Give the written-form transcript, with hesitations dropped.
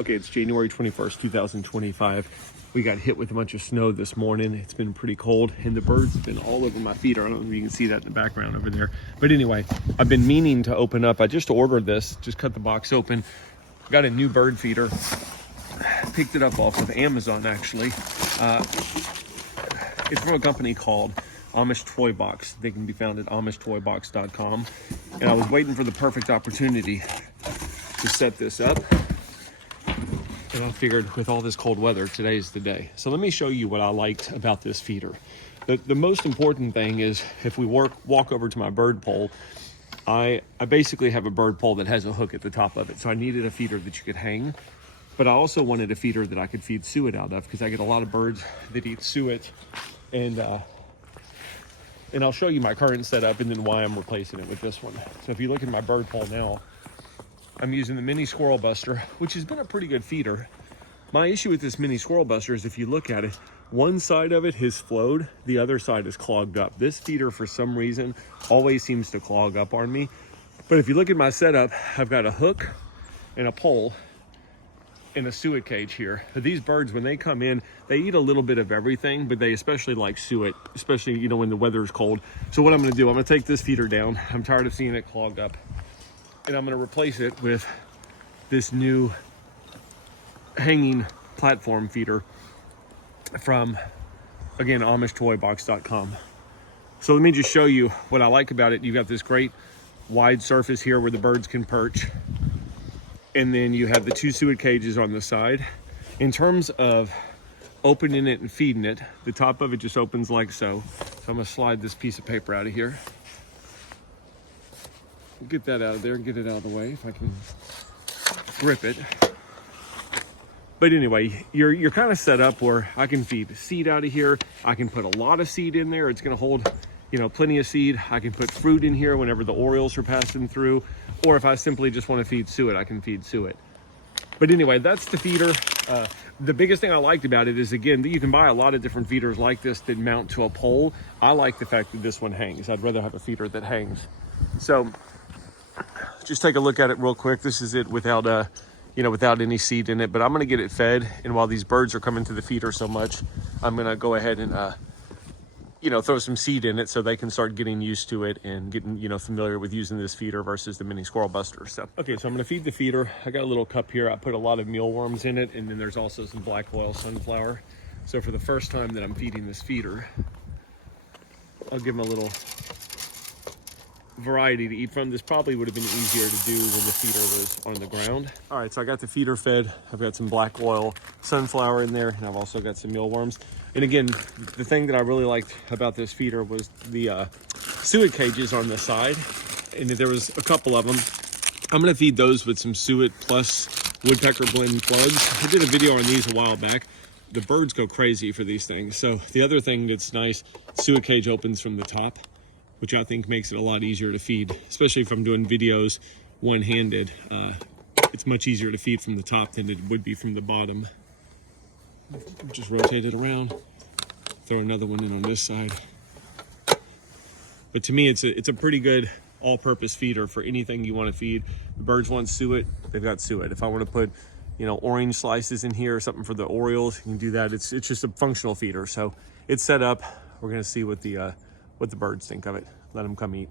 Okay, it's January 21st, 2025. We got hit with a bunch of snow this morning. It's been pretty cold, and the birds have been all over my feeder. I don't know if you can see that in the background over there. But anyway, I've been meaning to open up. I just ordered this, just cut the box open. Got a new bird feeder. Picked it up off of Amazon, actually. It's from a company called Amish Toy Box. They can be found at amishtoybox.com. And I was waiting for the perfect opportunity to set this up. And I figured with all this cold weather, today's the day. So let me show you what I liked about this feeder. The most important thing is if we walk over to my bird pole, I basically have a bird pole that has a hook at the top of it. So I needed a feeder that you could hang, but I also wanted a feeder that I could feed suet out of because I get a lot of birds that eat suet. And I'll show you my current setup and then why I'm replacing it with this one. So if you look at my bird pole now, I'm using the mini squirrel buster, which has been a pretty good feeder. My issue with this mini squirrel buster is if you look at it, one side of it has flowed, the other side is clogged up. This feeder, for some reason, always seems to clog up on me. But if you look at my setup, I've got a hook and a pole and a suet cage here. These birds, when they come in, they eat a little bit of everything, but they especially like suet, especially, you know, when the weather is cold. So what I'm gonna do, I'm gonna take this feeder down. I'm tired of seeing it clogged up. And I'm gonna replace it with this new hanging platform feeder from, again, amishtoybox.com. So let me just show you what I like about it. You've got this great wide surface here where the birds can perch. And then you have the two suet cages on the side. In terms of opening it and feeding it, the top of it just opens like so. So I'm gonna slide this piece of paper out of here. Get that out of there and get it out of the way if I can grip it. But anyway, you're kind of set up where I can feed seed out of here. I can put a lot of seed in there. It's going to hold, you know, plenty of seed. I can put fruit in here whenever the orioles are passing through, or if I simply just want to feed suet, I can feed suet. But anyway, that's the feeder. The biggest thing I liked about it is, again, that you can buy a lot of different feeders like this that mount to a pole. I like the fact that this one hangs. I'd rather have a feeder that hangs. So just take a look at it real quick. This is it without without any seed in it, but I'm gonna get it fed. And while these birds are coming to the feeder so much, I'm gonna go ahead and throw some seed in it so they can start getting used to it and getting, familiar with using this feeder versus the mini squirrel buster. So, okay, so I'm gonna feed the feeder. I got a little cup here. I put a lot of mealworms in it, and then there's also some black oil sunflower. So for the first time that I'm feeding this feeder, I'll give them a little variety to eat from. This probably would have been easier to do when the feeder was on the ground. All right, so I got the feeder fed. I've got some black oil sunflower in there, and I've also got some mealworms. And again, the thing that I really liked about this feeder was the suet cages on the side, and there was a couple of them. I'm gonna feed those with some suet plus woodpecker blend plugs. I did a video on these a while back. The birds go crazy for these things. So the other thing that's nice, suet cage opens from the top, which I think makes it a lot easier to feed, especially if I'm doing videos one-handed. It's much easier to feed from the top than it would be from the bottom. Just rotate it around, throw another one in on this side. But to me, it's a pretty good all-purpose feeder for anything you want to feed. The birds want suet, they've got suet. If I want to put, orange slices in here or something for the orioles, you can do that. It's just a functional feeder. So it's set up. We're gonna see what the birds think of it. Let them come eat.